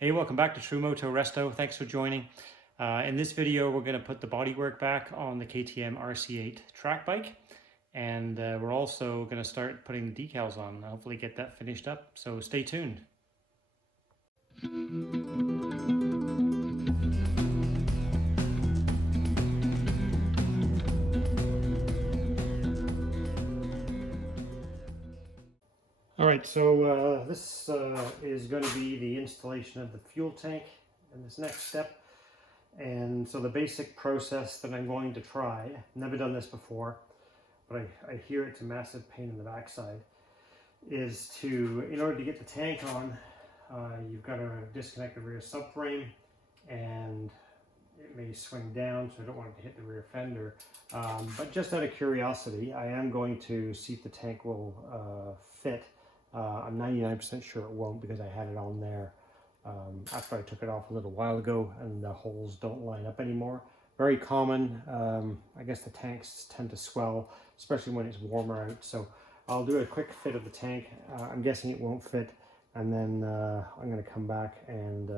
Hey, welcome back to True-Moto-Resto. Thanks for joining. In this video, we're going to put the bodywork back on the KTM RC8 track bike. And we're also going to start putting the decals on, hopefully get that finished up. So stay tuned. All right, so this is going to be the installation of the fuel tank in this next step. And so the basic process that I'm going to try, never done this before, but I hear it's a massive pain in the backside, is to, in order to get the tank on, you've got to disconnect the rear subframe, and it may swing down, so I don't want it to hit the rear fender. But just out of curiosity, I am going to see if the tank will fit. I'm 99% sure it won't because I had it on there after I took it off a little while ago, and the holes don't line up anymore. Very common. I guess the tanks tend to swell, especially when it's warmer out. So I'll do a quick fit of the tank. I'm guessing it won't fit, and then I'm going to come back and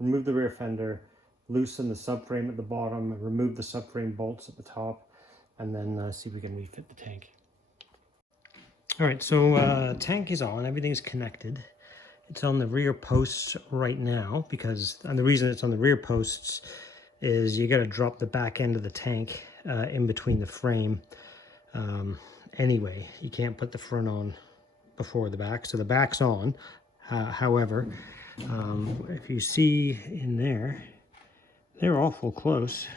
remove the rear fender, loosen the subframe at the bottom, remove the subframe bolts at the top, and then see if we can refit the tank. All right, so tank is on, everything's connected. It's on the rear posts right now and the reason it's on the rear posts is you got to drop the back end of the tank in between the frame. Anyway, you can't put the front on before the back, so the back's on. However, if you see in there, they're awfully close,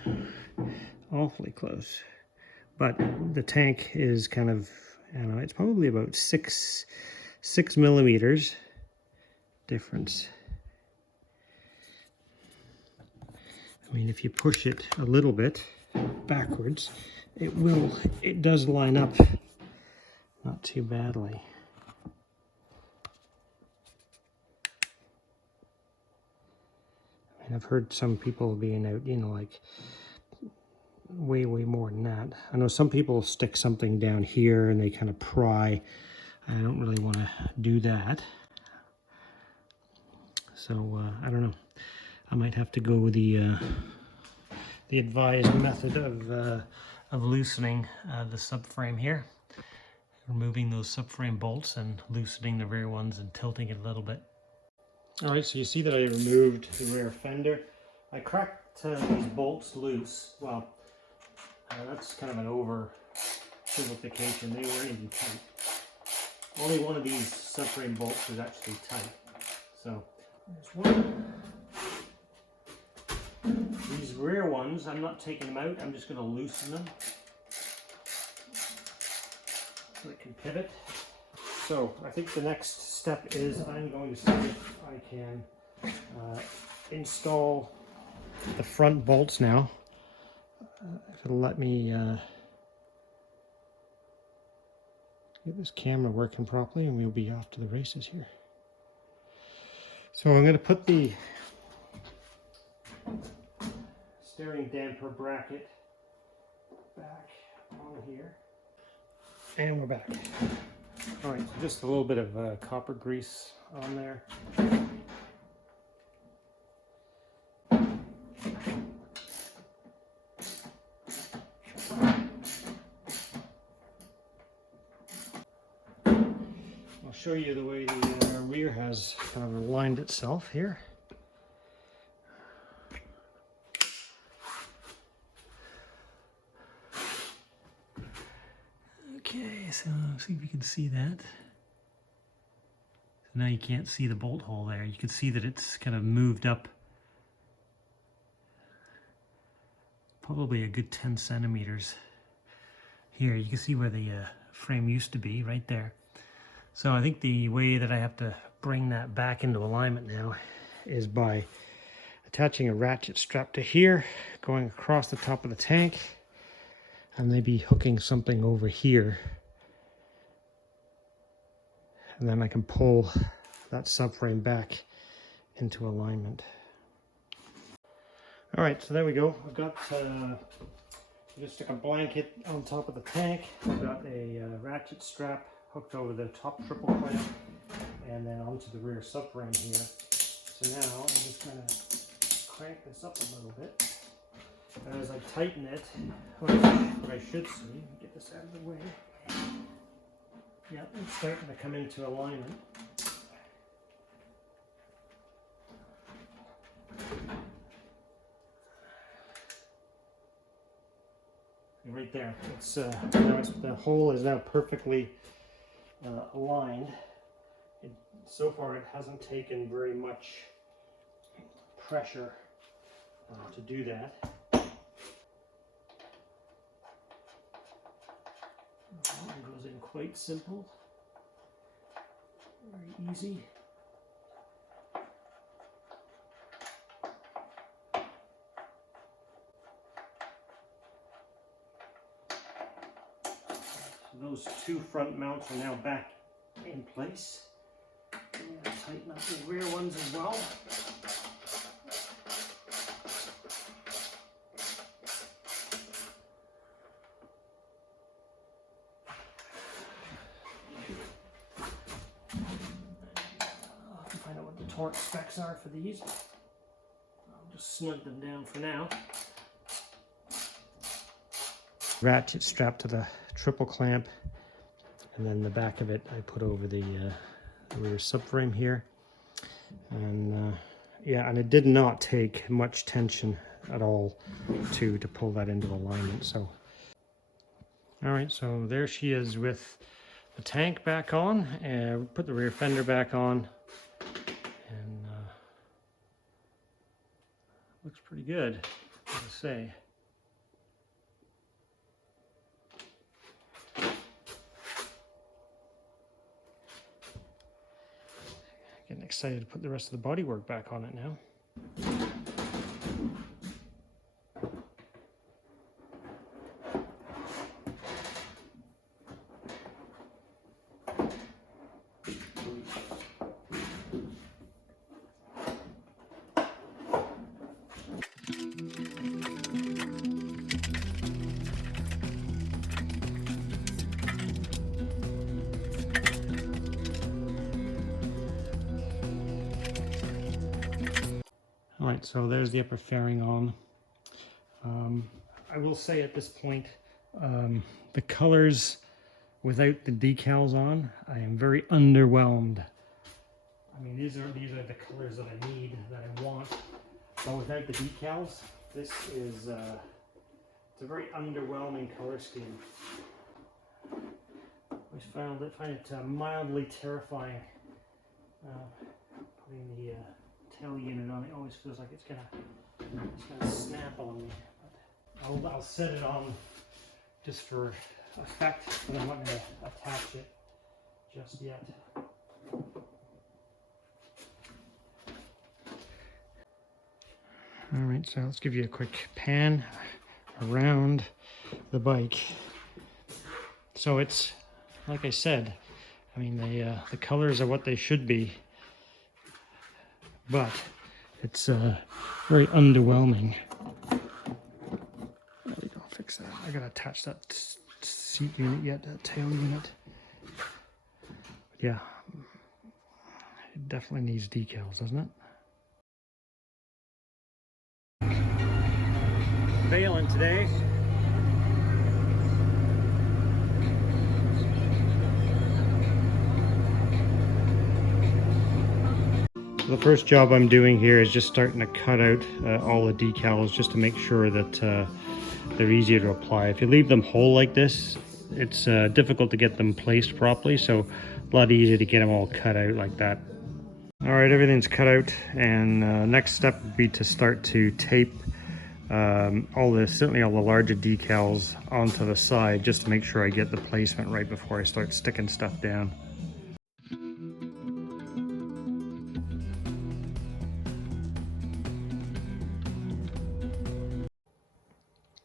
but the tank is kind of, I don't know, it's probably about six millimeters difference. I mean, if you push it a little bit backwards, it does line up not too badly. I mean, I've heard some people being out, you know, like way more than that. I know some people stick something down here and they kind of pry. I don't really want to do that. So I don't know. I might have to go with the advised method of loosening the subframe here, removing those subframe bolts and loosening the rear ones and tilting it a little bit. All right, so you see that I removed the rear fender. I cracked these bolts loose. Well, that's kind of an oversimplification. They weren't even tight. Only one of these subframe bolts was actually tight. So there's one. These rear ones, I'm not taking them out. I'm just going to loosen them so it can pivot. So I think the next step is I'm going to see if I can install the front bolts now. If it'll let me get this camera working properly, and we'll be off to the races here. So I'm going to put the steering damper bracket back on here, and we're back. All right, so just a little bit of copper grease on there. I'll show you the way the rear has kind of aligned itself here. Okay, so see if you can see that. So now you can't see the bolt hole there. You can see that it's kind of moved up probably a good 10 centimeters. Here, you can see where the frame used to be, right there. So I think the way that I have to bring that back into alignment now is by attaching a ratchet strap to here, going across the top of the tank, and maybe hooking something over here. And then I can pull that subframe back into alignment. All right, so there we go. I've got just stuck a blanket on top of the tank. I've got a ratchet strap hooked over the top triple clamp and then onto the rear subframe here. So now I'm just going to crank this up a little bit. And as I tighten it, what I should see, get this out of the way. Yeah, it's starting to come into alignment. Right there, the hole is now perfectly aligned. So far it hasn't taken very much pressure to do that. It goes in quite simple, very easy. Those two front mounts are now back in place. I'm going to tighten up the rear ones as well. I'll have to find out what the torque specs are for these. I'll just snug them down for now. Ratchet strapped to the triple clamp, and then the back of it I put over the rear subframe here, and yeah, and it did not take much tension at all to pull that into alignment. So all right, so there she is with the tank back on, and put the rear fender back on, and looks pretty good, I have to say. Getting excited to put the rest of the bodywork back on it now. Alright, so there's the upper fairing on. I will say at this point, the colors without the decals on, I am very underwhelmed. I mean, these are the colors that I need, that I want, but without the decals, this is it's a very underwhelming color scheme. I always find it mildly terrifying putting the tail unit on. It always feels like it's gonna snap on me. But I'll set it on just for effect, but I'm not gonna attach it just yet. All right, so let's give you a quick pan around the bike. So it's, like I said, I mean, the colors are what they should be, but it's very underwhelming. There we go, fix that. I gotta attach that seat unit yet, that tail unit. But yeah, it definitely needs decals, doesn't it? Bailing today. The first job I'm doing here is just starting to cut out all the decals just to make sure that they're easier to apply. If you leave them whole like this, it's difficult to get them placed properly, so a lot easier to get them all cut out like that. All right, everything's cut out, and next step would be to start to tape certainly all the larger decals onto the side, just to make sure I get the placement right before I start sticking stuff down.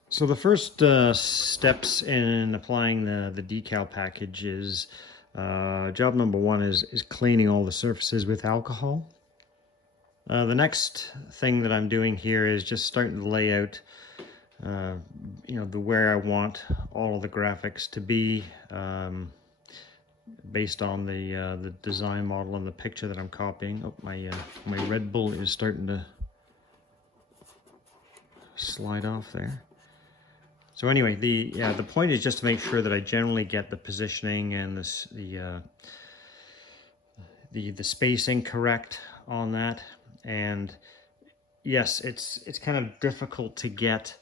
So the first steps in applying the decal package is job number one is cleaning all the surfaces with alcohol. The next thing that I'm doing here is just starting to lay out where I want all of the graphics to be. based on the design model and the picture that I'm copying. Oh, my RedBull is starting to slide off there. So anyway, the point is just to make sure that I generally get the positioning and the spacing correct on that. And yes, it's kind of difficult to get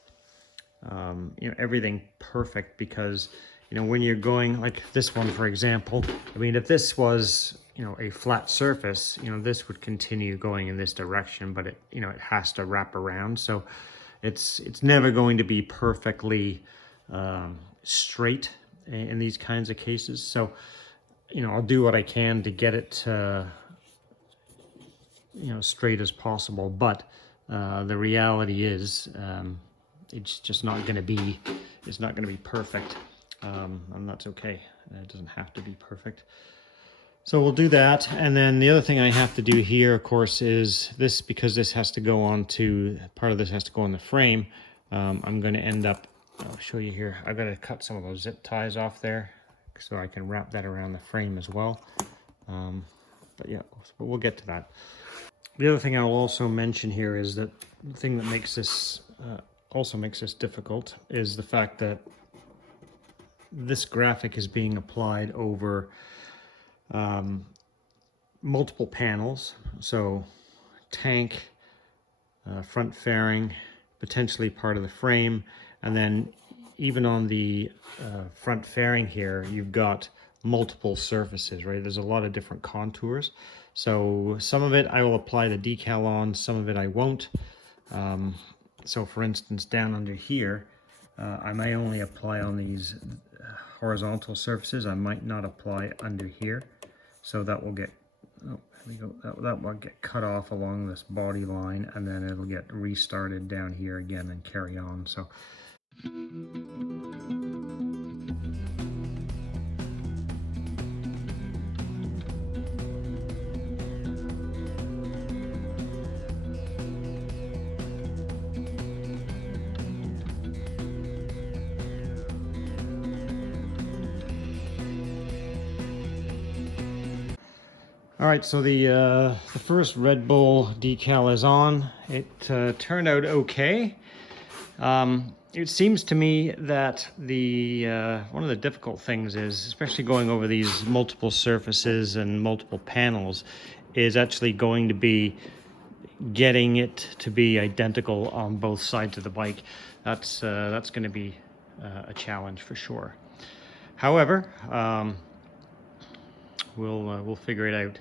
everything perfect, because when you're going like this one, for example, I mean, if this was a flat surface, this would continue going in this direction, but it it has to wrap around, so it's never going to be perfectly straight in these kinds of cases. So I'll do what I can to get it straight as possible, but the reality is it's just not going to be perfect, and that's okay. It doesn't have to be perfect. So we'll do that, and then the other thing I have to do here, of course, is this, because this has to go on to, part of this has to go on the frame. I'm going to end up, I'll show you here, I've got to cut some of those zip ties off there so I can wrap that around the frame as well. But yeah, but we'll get to that. The other thing I'll also mention here is that the thing that makes this also makes this difficult is the fact that this graphic is being applied over multiple panels. So tank, front fairing, potentially part of the frame, and then even on the front fairing here, you've got multiple surfaces, right? There's a lot of different contours. So some of it I will apply the decal on, some of it I won't. So for instance, down under here, I may only apply on these horizontal surfaces. I might not apply under here. So that will get, oh, there we go. That will get cut off along this body line, and then it'll get restarted down here again and carry on. So all right, so the first RedBull decal is on. It turned out okay. It seems to me that the one of the difficult things is, especially going over these multiple surfaces and multiple panels, is actually going to be getting it to be identical on both sides of the bike. That's going to be a challenge for sure. However, we'll figure it out.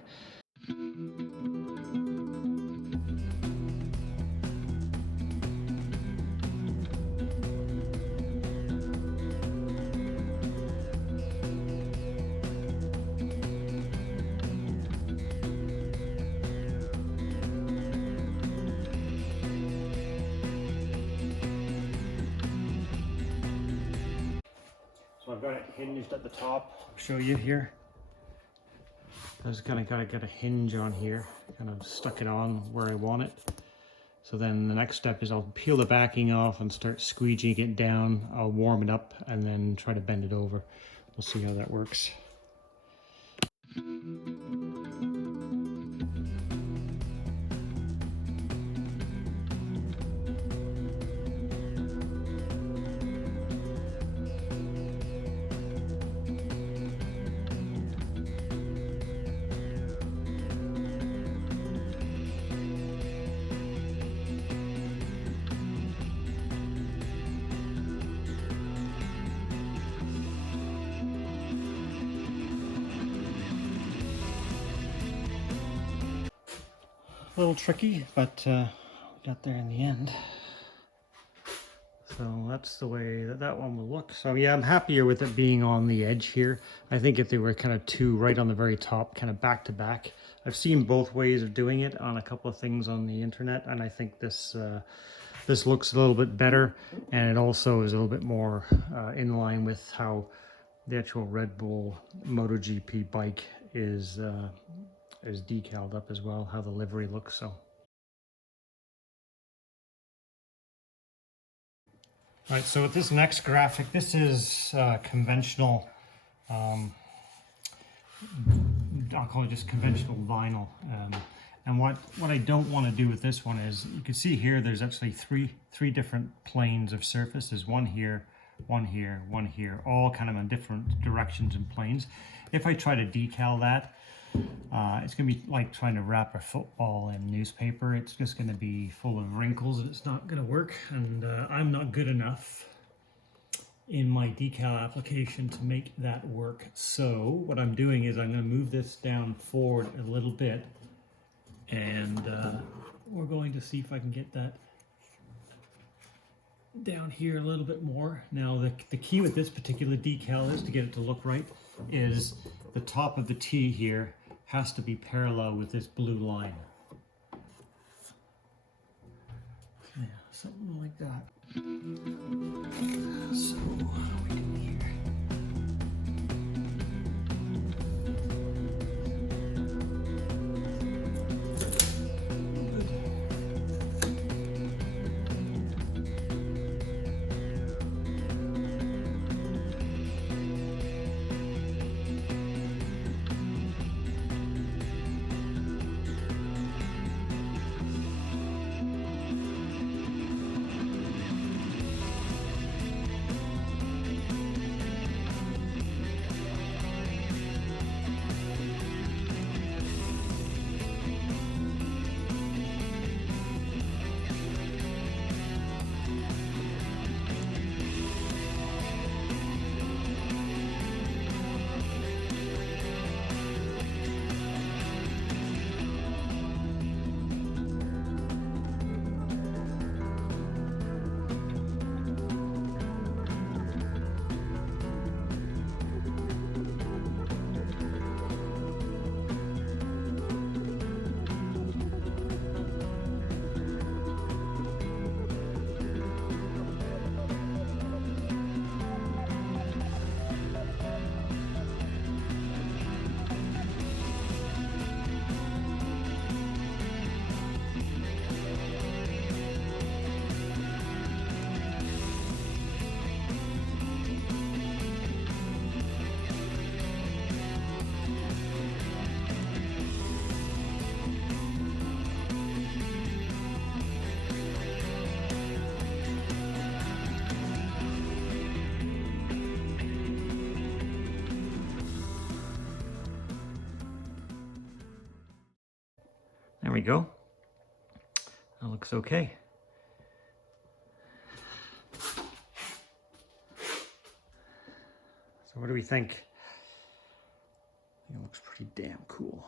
So I've got it hinged at the top. I'll show you here. I just kind of got to get a hinge on here, kind of stuck it on where I want it. So then the next step is I'll peel the backing off and start squeegeeing it down. I'll warm it up and then try to bend it over. We'll see how that works. A little tricky, but we got there in the end. So that's the way that one will look. So yeah, I'm happier with it being on the edge here. I think if they were kind of two right on the very top, kind of back to back. I've seen both ways of doing it on a couple of things on the internet, and I think this this looks a little bit better, and it also is a little bit more in line with how the actual RedBull MotoGP bike is decaled up as well, how the livery looks. So all right, so with this next graphic, this is conventional I'll call it just conventional vinyl. And what I don't want to do with this one is, you can see here there's actually three different planes of surface. There's one here, one here, one here, all kind of in different directions and planes. If I try to decal that, it's going to be like trying to wrap a football in newspaper. It's just going to be full of wrinkles and it's not going to work. And I'm not good enough in my decal application to make that work. So what I'm doing is I'm going to move this down forward a little bit, and we're going to see if I can get that down here a little bit more. Now the key with this particular decal is, to get it to look right, is the top of the T here has to be parallel with this blue line. Yeah, something like that. So what are we doing here? There we go. That looks okay. So what do we think? I think it looks pretty damn cool.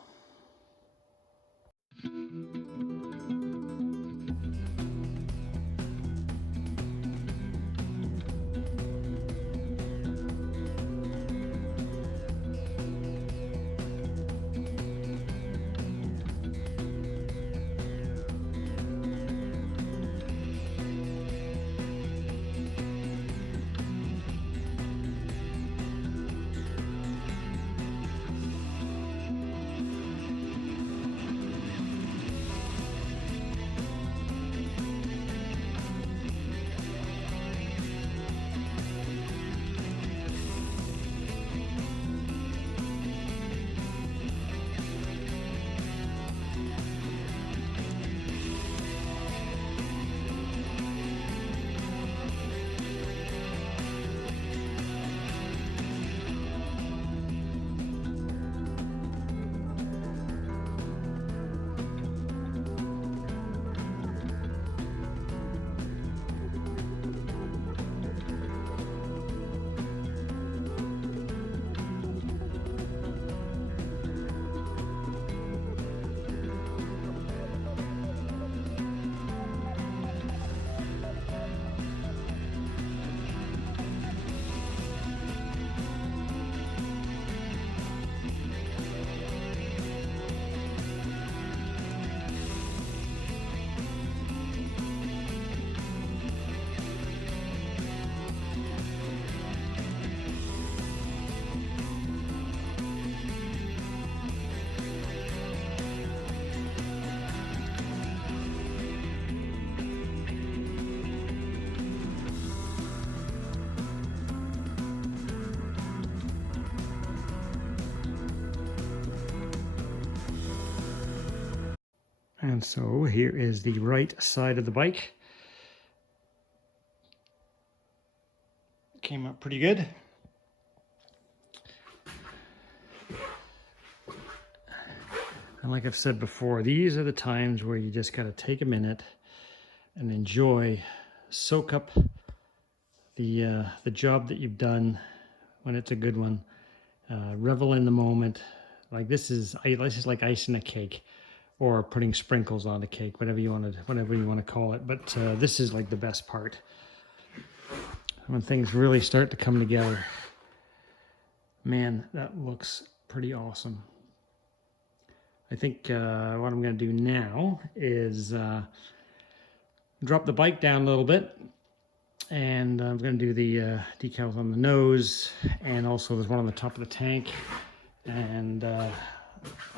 And so here is the right side of the bike. Came out pretty good. And like I've said before, these are the times where you just got to take a minute and enjoy, soak up the job that you've done when it's a good one. Revel in the moment. Like this is like icing a cake, or putting sprinkles on the cake, whatever you want to call it. But this is like the best part, when things really start to come together. Man, that looks pretty awesome. I think what I'm going to do now is drop the bike down a little bit, and I'm going to do the decals on the nose, and also there's one on the top of the tank, and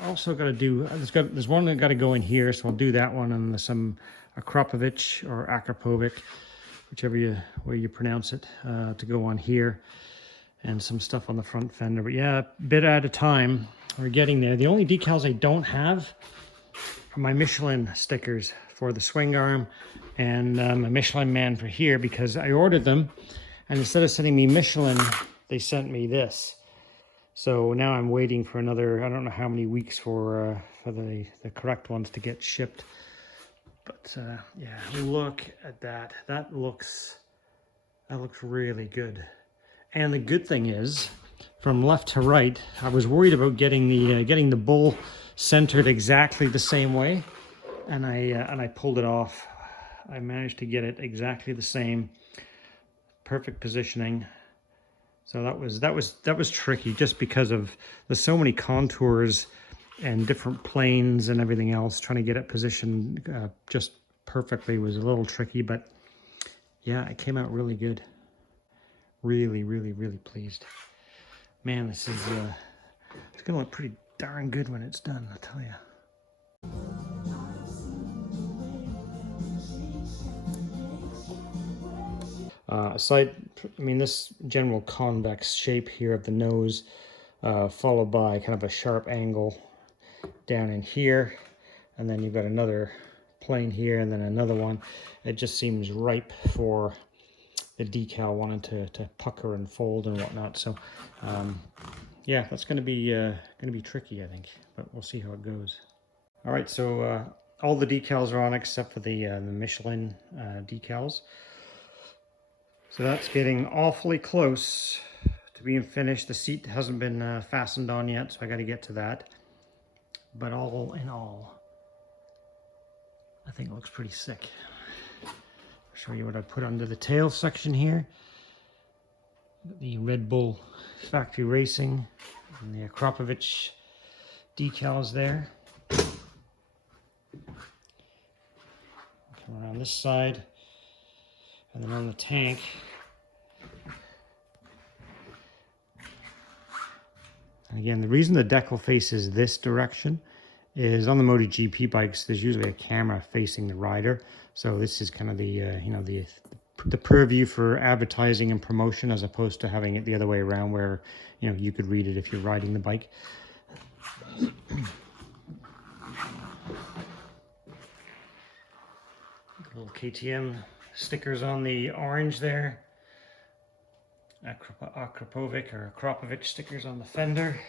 also got to do, there's one that got to go in here, so I'll do that one, and there's some Akropovich or Akrapovic, whichever way you pronounce it, to go on here, and some stuff on the front fender. But yeah, a bit at a time. We're getting there. The only decals I don't have are my Michelin stickers for the swing arm, and my Michelin man for here, because I ordered them, and instead of sending me Michelin, they sent me this. So now I'm waiting for another, I don't know how many weeks for the correct ones to get shipped. But yeah, look at that. That looks really good. And the good thing is, from left to right, I was worried about getting the bull centered exactly the same way, and I pulled it off. I managed to get it exactly the same, perfect positioning. So that was tricky, just because of there's so many contours and different planes and everything else. Trying to get it positioned just perfectly was a little tricky, but yeah, it came out really good. Really, really, really pleased. Man, this is it's gonna look pretty darn good when it's done, I'll tell you. I mean, this general convex shape here of the nose, followed by kind of a sharp angle down in here, and then you've got another plane here, and then another one. It just seems ripe for the decal wanting to pucker and fold and whatnot. So yeah, that's going to be tricky, I think, but we'll see how it goes. All right, so all the decals are on except for the Michelin decals. So that's getting awfully close to being finished. The seat hasn't been fastened on yet, so I got to get to that. But all in all, I think it looks pretty sick. I'll show you what I put under the tail section here. The RedBull Factory Racing and the Akropovich decals there. Come around this side, and then on the tank, and again, the reason the decal faces this direction is on the MotoGP bikes, there's usually a camera facing the rider. So this is kind of the, you know, the purview for advertising and promotion, as opposed to having it the other way around where, you know, you could read it if you're riding the bike. Little KTM stickers on the orange there. Akrapovic or Akropovich stickers on the fender.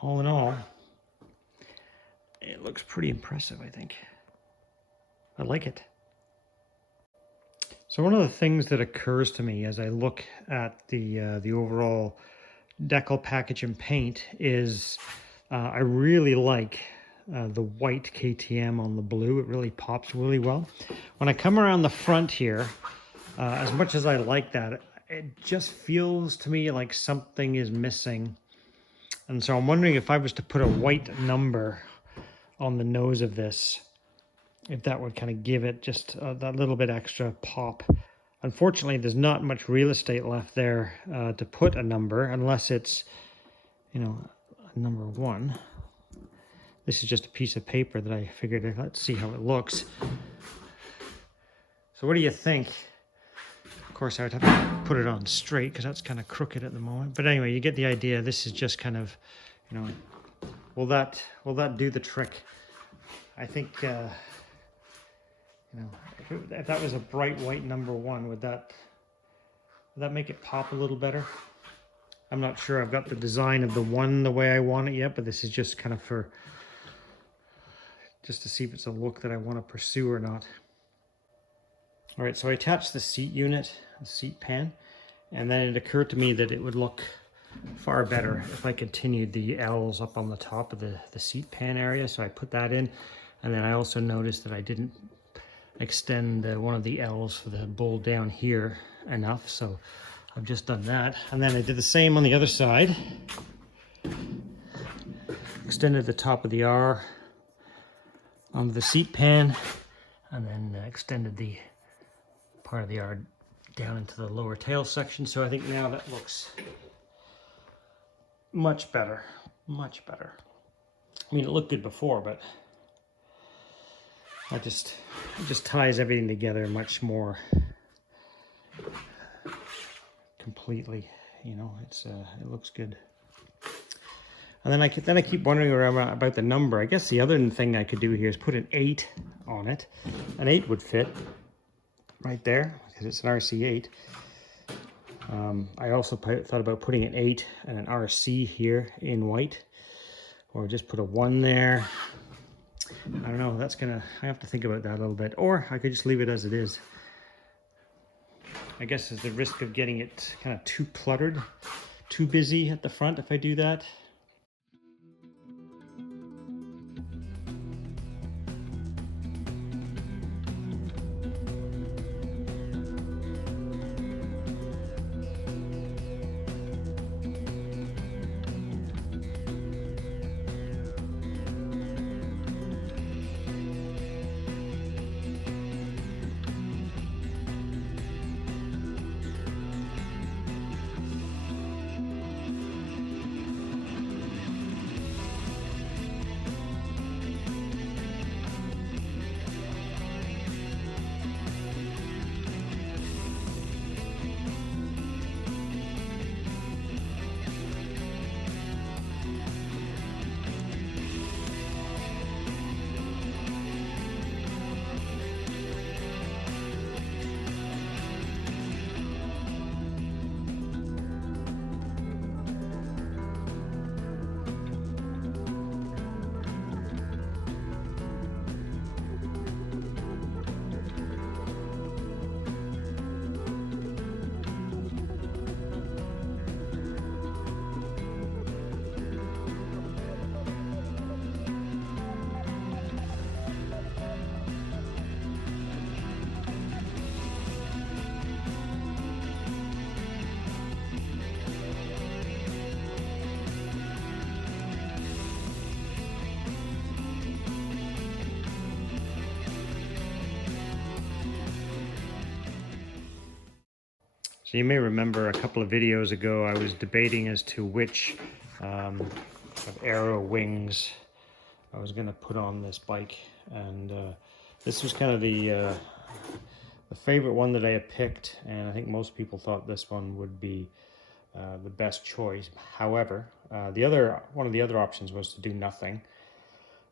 All in all, it looks pretty impressive, I think. I like it. So one of the things that occurs to me as I look at the overall decal package and paint is I really like the white KTM on the blue. It really pops really well. When I come around the front here, as much as I like that, it just feels to me like something is missing. And so I'm wondering if I was to put a white number on the nose of this, if that would kind of give it just that little bit extra pop. Unfortunately, there's not much real estate left there to put a number, unless it's, you know, number 1. This is just a piece of paper that I figured, let's see how it looks. So what do you think? course, I would have to put it on straight because that's kind of crooked at the moment. But anyway, you get the idea. This is just kind of, you know, will that do the trick? I think, you know, if that was a bright white number 1, would that make it pop a little better? I'm not sure I've got the design of the 1 the way I want it yet, but this is just kind of just to see if it's a look that I want to pursue or not. All right, so I attached the seat unit, the seat pan, and then it occurred to me that it would look far better if I continued the L's up on the top of the seat pan area. So I put that in, and then I also noticed that I didn't extend one of the L's for the bull down here enough, so I've just done that. And then I did the same on the other side. Extended the top of the R onto the seat pan, and then extended the part of the R down into the lower tail section. So I think now that looks much better, much better. I mean, it looked good before, but it just ties everything together much more completely. You know, it looks good. And then I keep wondering around about the number. I guess the other thing I could do here is put an 8 on it. An 8 would fit right there because it's an RC8. I also thought about putting an 8 and an RC here in white, or just put a 1 there. I don't know. I have to think about that a little bit. Or I could just leave it as it is. I guess there's the risk of getting it kind of too cluttered, too busy at the front if I do that. So you may remember a couple of videos ago I was debating as to which aero wings I was going to put on this bike, and this was kind of the favorite one that I had picked, and I think most people thought this one would be the best choice. However, one of the other options was to do nothing,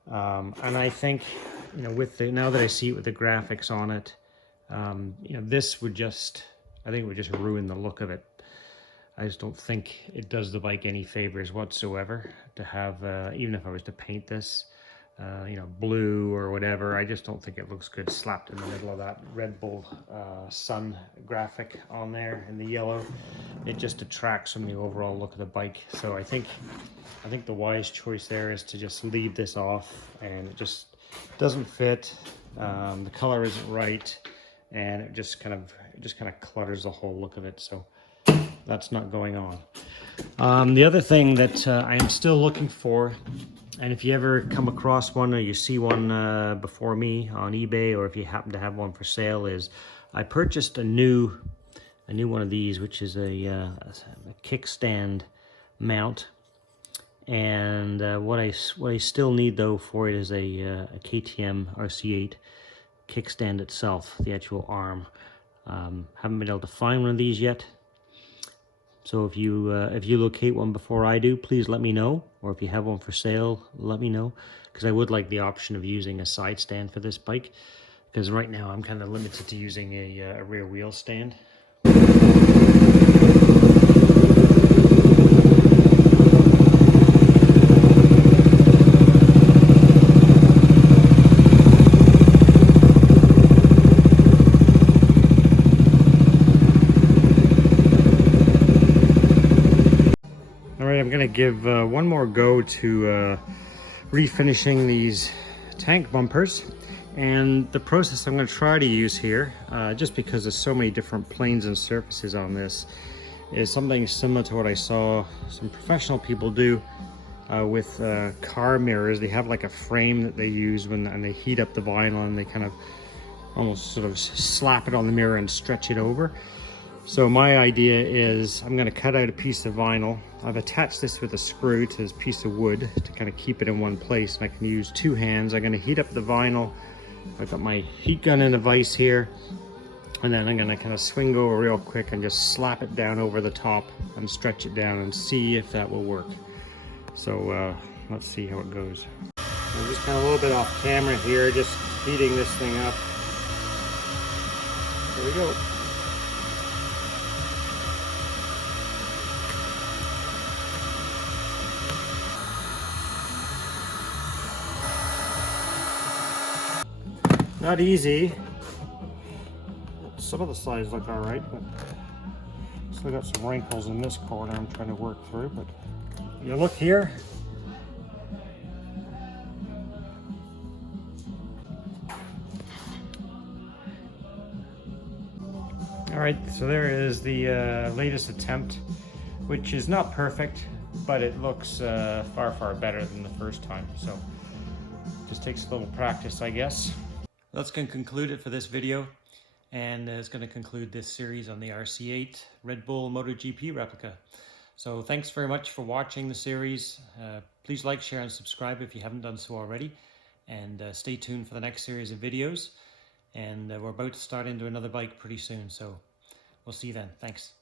and I think, you know, now that I see it with the graphics on it, you know, this would just, I think it would just ruin the look of it. I just don't think it does the bike any favors whatsoever to have, even if I was to paint this, you know, blue or whatever, I just don't think it looks good slapped in the middle of that RedBull sun graphic on there in the yellow. It just detracts from the overall look of the bike. So I think the wise choice there is to just leave this off, and it just doesn't fit. The color isn't right, and it just kind of clutters the whole look of it. So that's not going on. The other thing that I am still looking for, and if you ever come across one or you see one before me on eBay, or if you happen to have one for sale, is I purchased a new one of these, which is a kickstand mount. And what I still need though for it is a KTM RC8 kickstand itself, the actual arm. Haven't been able to find one of these yet. So if you locate one before I do, please let me know. Or if you have one for sale, let me know. Because I would like the option of using a side stand for this bike. Because right now I'm kind of limited to using a rear wheel stand. I'm going to give one more go to refinishing these tank bumpers, and the process I'm going to try to use here, just because there's so many different planes and surfaces on this, is something similar to what I saw some professional people do with car mirrors. They have like a frame that they use and they heat up the vinyl, and they kind of almost sort of slap it on the mirror and stretch it over. So my idea is I'm going to cut out a piece of vinyl. I've attached this with a screw to this piece of wood to kind of keep it in one place, and I can use two hands. I'm going to heat up the vinyl. I've got my heat gun in a vise here, and then I'm going to kind of swing over real quick and just slap it down over the top and stretch it down and see if that will work. So let's see how it goes. I'm just kind of a little bit off camera here, just heating this thing up. There we go. Not easy. Some of the sides look all right, but still got some wrinkles in this corner I'm trying to work through. But you look here. All right, so there is the latest attempt, which is not perfect, but it looks far better than the first time. So just takes a little practice, I guess. That's going to conclude it for this video, and it's going to conclude this series on the RC8 RedBull MotoGP replica. So thanks very much for watching the series. Please like, share, and subscribe if you haven't done so already, and stay tuned for the next series of videos. And we're about to start into another bike pretty soon, so we'll see you then. Thanks.